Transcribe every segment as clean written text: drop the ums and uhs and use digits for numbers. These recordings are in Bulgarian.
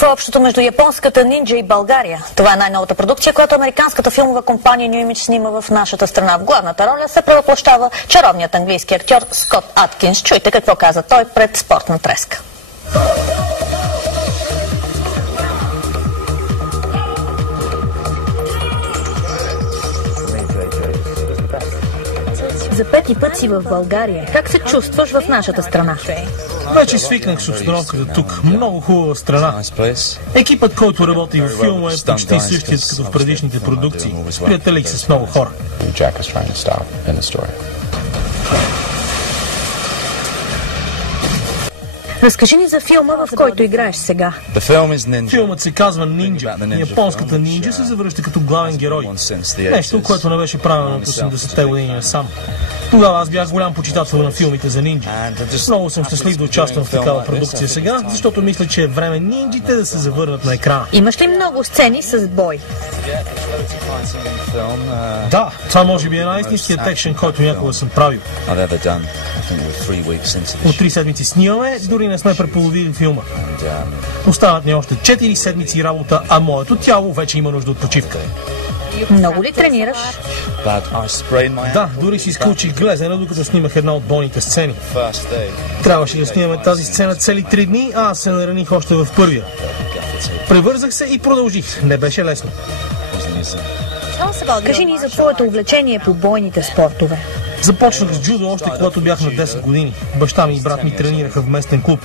Какво е общото между японската нинджа и България? Това е най-новата продукция, която американската филмова компания New Image снима в нашата страна. В главната роля се превъплъщава чаровният английски актьор Скот Аткинс. Чуйте какво каза той пред Спортна треска. За пети път си в България. Как се чувстваш в нашата страна? Вече свикнах с обстановката тук. Много хубава страна. Екипът, който работи във филма, е почти същият като в предишните продукции. Приятелих се с много хора. Разкажи ни за филма, в който играеш сега. Филмът се казва Нинджа. Японската нинджа се завръща като главен герой. Нещо, което не беше правено от 80-те години насам. Тогава аз бях голям почитател на филмите за нинджа. Много съм щастлив да участвам в такава продукция сега, защото мисля, че е време нинджите да се завърнат на екрана. Имаш ли много сцени с бой? Да, това може би е най-истинският екшен, който някога съм правил. От 3 седмици снимаме, дори не сме преполовили филма. Остават ни още 4 седмици работа, а моето тяло вече има нужда от почивка. Много ли тренираш? Да, дори си изключих глезена, докато снимах една от бойните сцени. Трябваше да снимаме тази сцена цели 3 дни, а аз се нараних още в първия. Превързах се и продължих. Не беше лесно. Кажи ни за твоето увлечение по бойните спортове. Започнах с джудо още когато бях на 10 години. Баща ми и брат ми тренираха в местен клуб.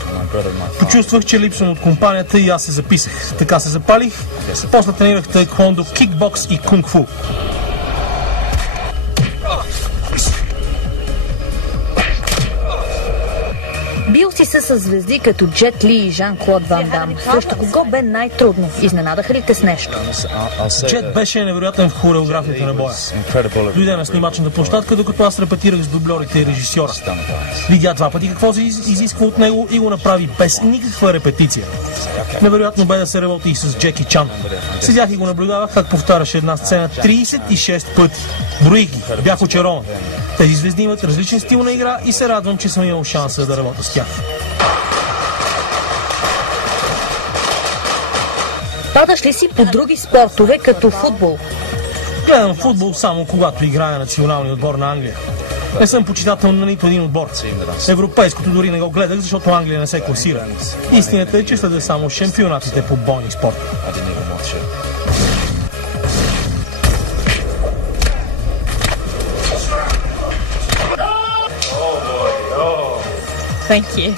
Почувствах, че липсвам от компанията и аз се записах. Така се запалих. После тренирах таеквондо, кикбокс и кунг-фу. Бил си се с звезди като Джет Ли и Жан-Клод Ван Дам. Срещу кого бе най-трудно? Изненадаха ли те с нещо? Джет беше невероятен в хореографията на боя. Дойде на снимачната площадка, докато аз репетирах с дубльорите и режисьора. Видя 2 пъти какво се изисква от него и го направи без никаква репетиция. Невероятно бе да се работи и с Джеки Чан. Седях и го наблюдавах как повтаряше една сцена 36 пъти. Броих ги, бях очарован. Тези звезди имат различен стил на игра и се радвам, че съм имал шанса да работя с тях. Падаш ли си по други спортове, като футбол? Гледам футбол само когато играя националния отбор на Англия. Не съм почитател на нито един отбор. Европейското дори не го гледах, защото Англия не се класира. Истината е, че следя само шампионатите по бойни спорт. Thank you.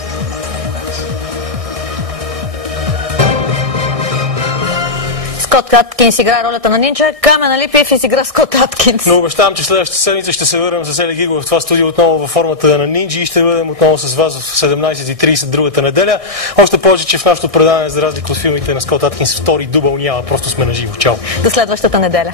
Скот Аткинс играе ролята на нинджа, Камен Алипиев изигра Скот Аткинс. Но обещавам, че следващата седмица ще се върнем с Ели Гигова в това студио отново във формата на нинджи и ще бъдем отново с вас в 17:30 другата неделя. Още повече, че в нашото предаване, за разлика от филмите на Скот Аткинс, втори дубъл няма, просто сме на живо. Чао! До следващата неделя.